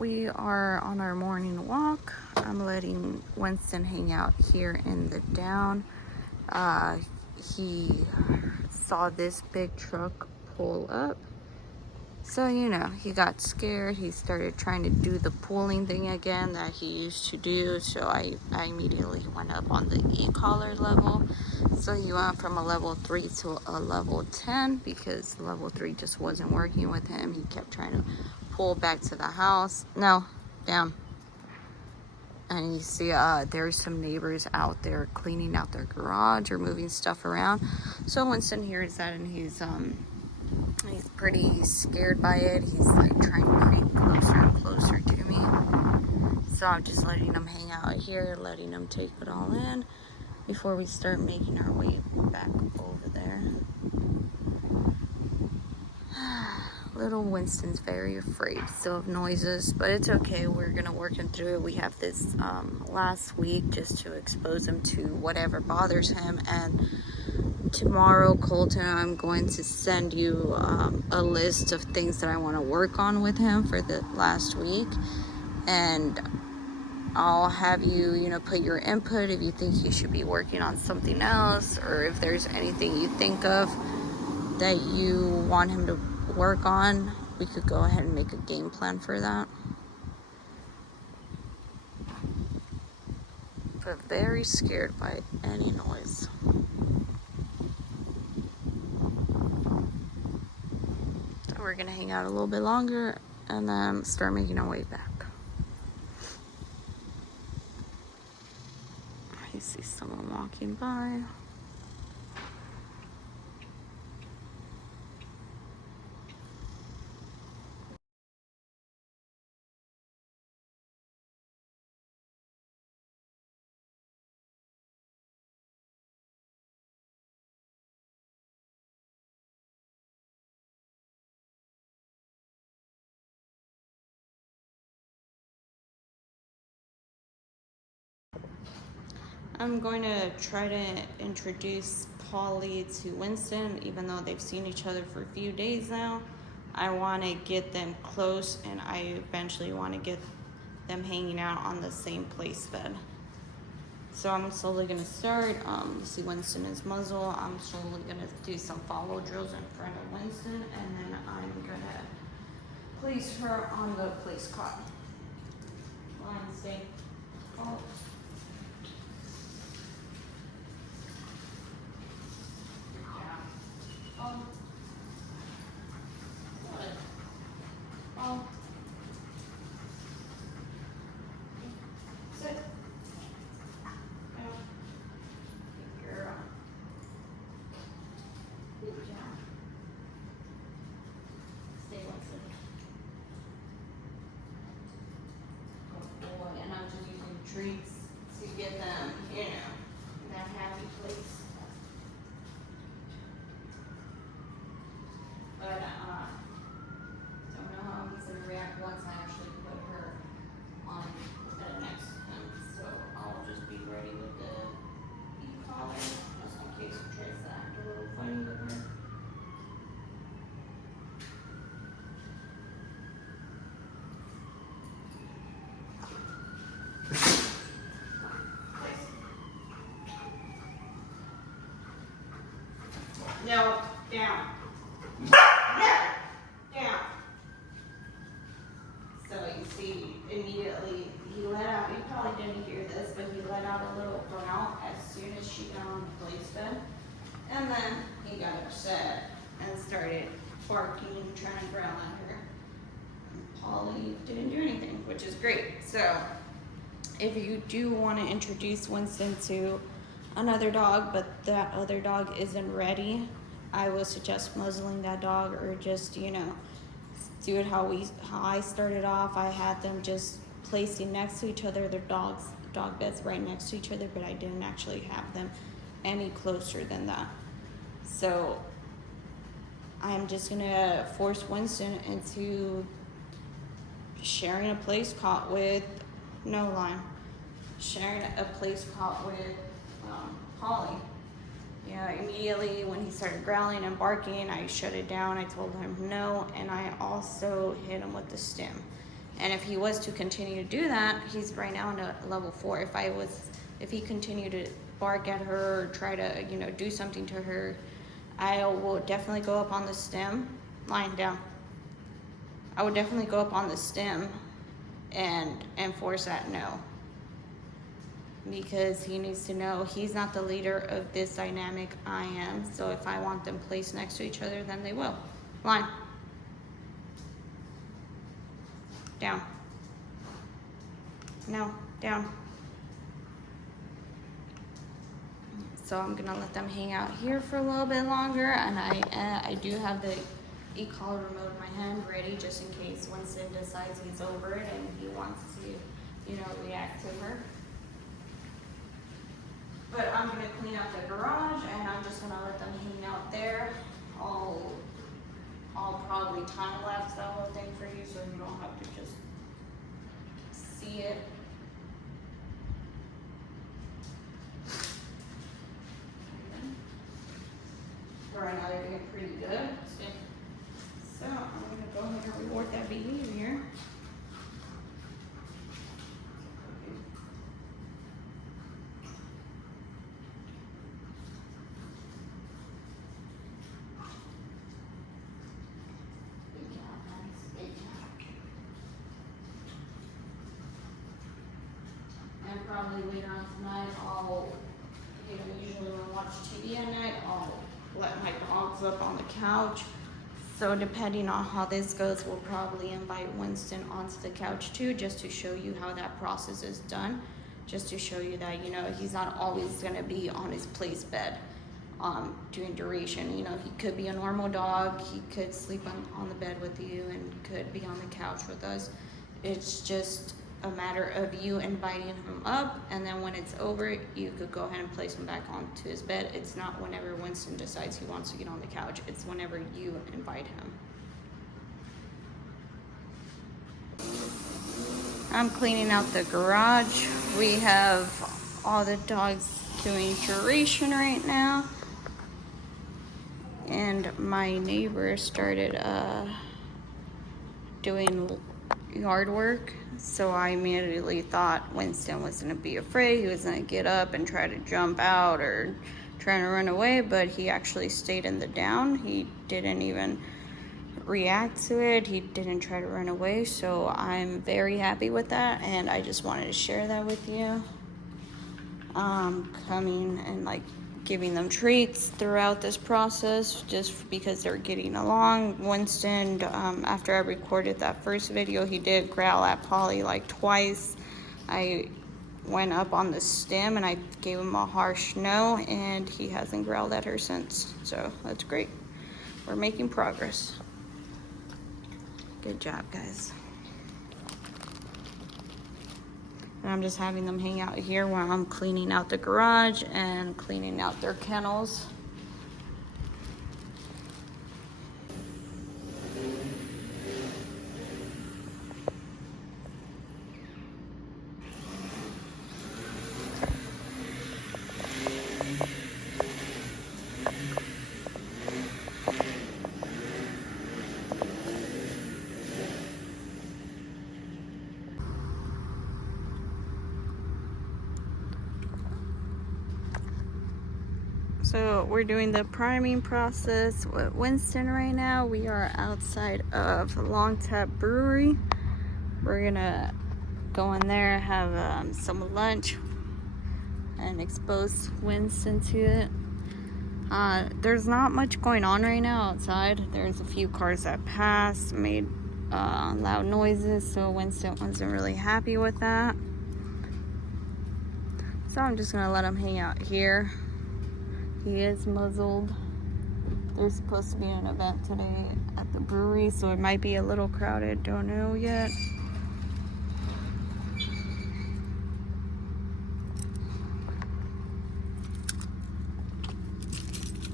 we are on our morning walk. I'm letting Winston hang out here in the down. He saw this big truck pull up. So, he got scared. He started trying to do the pulling thing again that he used to do. So I immediately went up on the e-collar level. So he went from a level 3 to a level 10 because level 3 just wasn't working with him. He kept trying to pull back to the house. No, down. And you see there's some neighbors out there cleaning out their garage or moving stuff around. So Winston hears that and he's pretty scared by it. He's like trying to creep closer and closer to me. So I'm just letting him hang out here, letting him take it all in before we start making our way back over there. Little Winston's very afraid still of noises, but it's okay. We're gonna work him through it. We have this last week just to expose him to whatever bothers him, and tomorrow, Colton, I'm going to send you a list of things that I want to work on with him for the last week. And I'll have you, put your input if you think he should be working on something else, or if there's anything you think of that you want him to work on. We could go ahead and make a game plan for that. But very scared by any noise. We're gonna hang out a little bit longer and then start making our way back. I see someone walking by. I'm going to try to introduce Polly to Winston, even though they've seen each other for a few days now. I want to get them close, and I eventually want to get them hanging out on the same place bed. So I'm slowly going to start. You see Winston is muzzle. I'm slowly going to do some follow drills in front of Winston, and then I'm going to place her on the place cot. Line, stay. Oh. Sit. Down. Good girl. Good job. Stay Winston. Good boy. And I'm just using treats to get them, in that happy place. But don't know how he's gonna react once I actually put her on the bed next to him. So I'll just be ready with the e-collar just in case he tries to act a little funny with her. No, down. Down. So you see, immediately he let out, you probably didn't hear this, but he let out a little growl as soon as she got on the place bed. And then he got upset and started barking and trying to growl at her. And Polly didn't do anything, which is great. So if you do want to introduce Winston to another dog, but that other dog isn't ready, I will suggest muzzling that dog, or just, do it how I started off. I had them just placing next to each other, their dog beds right next to each other, but I didn't actually have them any closer than that. So I'm just gonna force Winston into sharing a place cot with sharing a place cot with Polly. Immediately when he started growling and barking, I shut it down. I told him no, and I also hit him with the stem. And if he was to continue to do that, he's right now in a level 4. If he continued to bark at her or try to, you know, do something to her, I will definitely go up on the stem, lying down. I would definitely go up on the stem and enforce that no. Because he needs to know he's not the leader of this dynamic, I am. So if I want them placed next to each other, then they will. Line. Down. No, down. So I'm gonna let them hang out here for a little bit longer, and I do have the e-collar remote in my hand ready just in case Winston decides he's over it and he wants to, you know, react to her. But I'm gonna clean out the garage, and I'm just gonna let them hang out there. I'll probably time lapse that whole thing for you so you don't have to just see it. Right now they're doing pretty good. So I'm gonna go ahead and reward that behavior. And probably later on tonight, usually when I watch TV at night, I'll let my dogs up on the couch. So depending on how this goes, we'll probably invite Winston onto the couch too, just to show you how that process is done. Just to show you that, you know, he's not always gonna be on his place bed during duration. You know, he could be a normal dog, he could sleep on the bed with you and could be on the couch with us. It's just a matter of you inviting him up, and then when it's over, you could go ahead and place him back onto his bed. It's not whenever Winston decides he wants to get on the couch, it's whenever you invite him. I'm cleaning out the garage. We have all the dogs doing duration right now, and my neighbor started doing yard work. So I immediately thought Winston was gonna be afraid. He was gonna get up and try to jump out or trying to run away, but he actually stayed in the down. He didn't even react to it. He didn't try to run away. So I'm very happy with that, and I just wanted to share that with you. Coming and like giving them treats throughout this process just because they're getting along. Winston, after I recorded that first video, he did growl at Polly like twice. I went up on the stem and I gave him a harsh no, and he hasn't growled at her since. So that's great. We're making progress. Good job, guys. And I'm just having them hang out here while I'm cleaning out the garage and cleaning out their kennels. So we're doing the priming process with Winston right now. We are outside of Long Tap Brewery. We're gonna go in there, have some lunch, and expose Winston to it. There's not much going on right now outside. There's a few cars that passed, made loud noises, so Winston wasn't really happy with that. So I'm just gonna let him hang out here. He is muzzled. There's supposed to be an event today at the brewery, so it might be a little crowded. Don't know yet.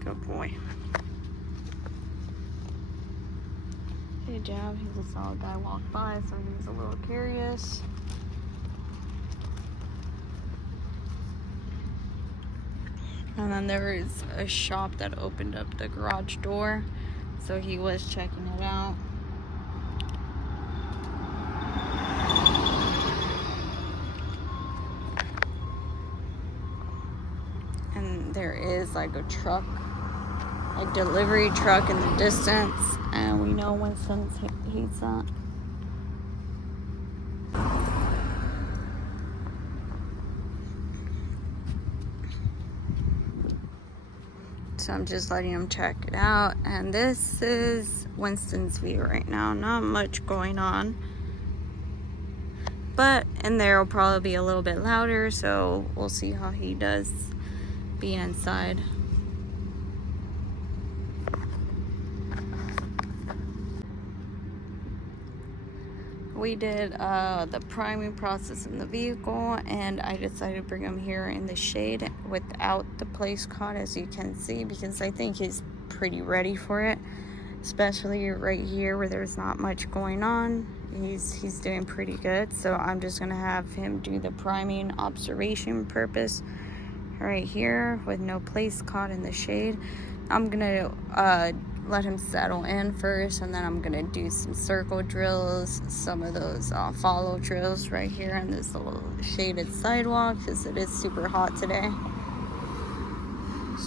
Good boy. Good job. He just saw a guy walk by, so he was a little curious. And then there is a shop that opened up the garage door, so he was checking it out. there is like a truck, like delivery truck in the distance, and we know Winston hates that. So I'm just letting him check it out, and this is Winston's view right now. Not much going on, but in there will probably be a little bit louder, so we'll see how he does being inside. We did the priming process in the vehicle, and I decided to bring him here in the shade without the place cot, as you can see, because I think he's pretty ready for it, especially right here where there's not much going on. He's doing pretty good, so I'm just gonna have him do the priming observation purpose right here with no place cot in the shade. I'm gonna let him settle in first, and then I'm gonna do some circle drills, some of those follow drills right here on this little shaded sidewalk, because it is super hot today.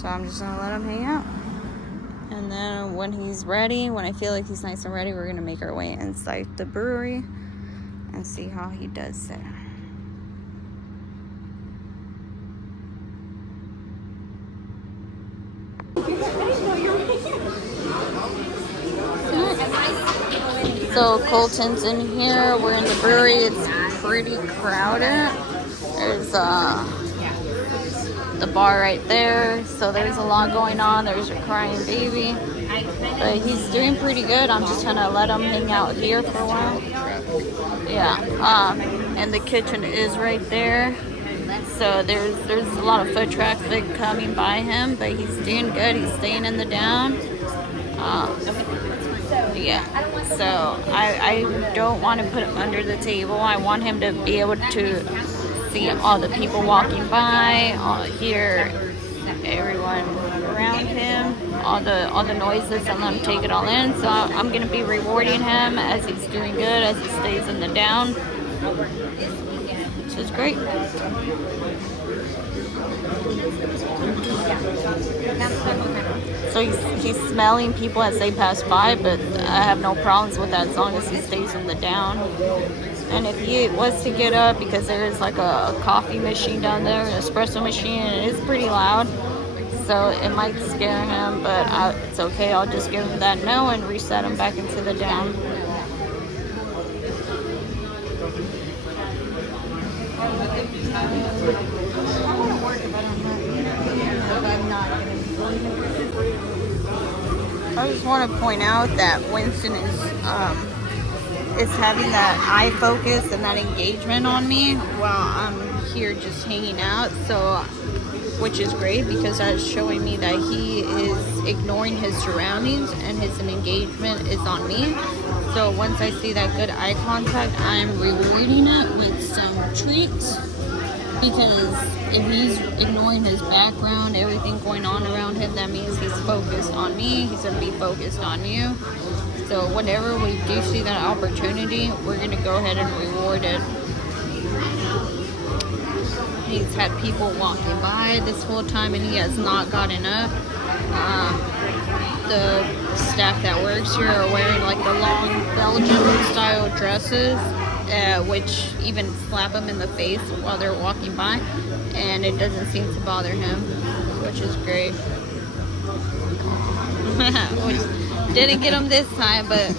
So I'm just gonna let him hang out, and then when he's ready, when I feel like he's nice and ready, we're gonna make our way inside the brewery and see how he does there. So Colton's in here. We're in the brewery. It's pretty crowded. There's the bar right there. So there's a lot going on. There's a crying baby. But he's doing pretty good. I'm just gonna let him hang out here for a while. Yeah. And the kitchen is right there. So there's a lot of foot traffic coming by him, but he's doing good. He's staying in the down. Yeah, so I don't want to put him under the table. I want him to be able to see all the people walking by, hear everyone around him, all the noises, and let him take it all in. So I'm going to be rewarding him as he's doing good, as he stays in the down. So it's great. So he's smelling people as they pass by, but I have no problems with that as long as he stays in the down. And if he was to get up, because there is like a coffee machine down there, an espresso machine, and it is pretty loud, so it might scare him, but it's okay. I'll just give him that no and reset him back into the down. I just want to point out that Winston is having that eye focus and that engagement on me while I'm here just hanging out. So, which is great, because that's showing me that he is ignoring his surroundings and his engagement is on me. So once I see that good eye contact, I'm rewarding it with some treats. Because if he's ignoring his background, everything going on around him, that means he's focused on me. He's going to be focused on you. So whenever we do see that opportunity, we're going to go ahead and reward it. He's had people walking by this whole time, and he has not gotten up. The staff that works here are wearing like the long Belgian style dresses, which even slap them in the face while they're walking by, and it doesn't seem to bother him, which is great. Which didn't get him this time, but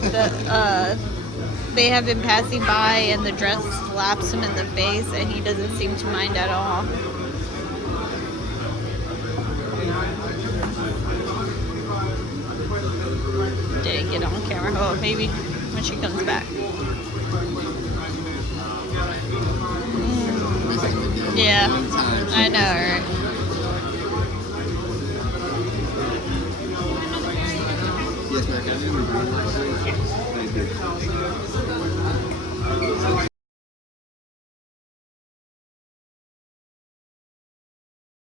they have been passing by and the dress slaps him in the face, and he doesn't seem to mind at all. Didn't get on camera. Oh, maybe when she comes back. Yeah, I know,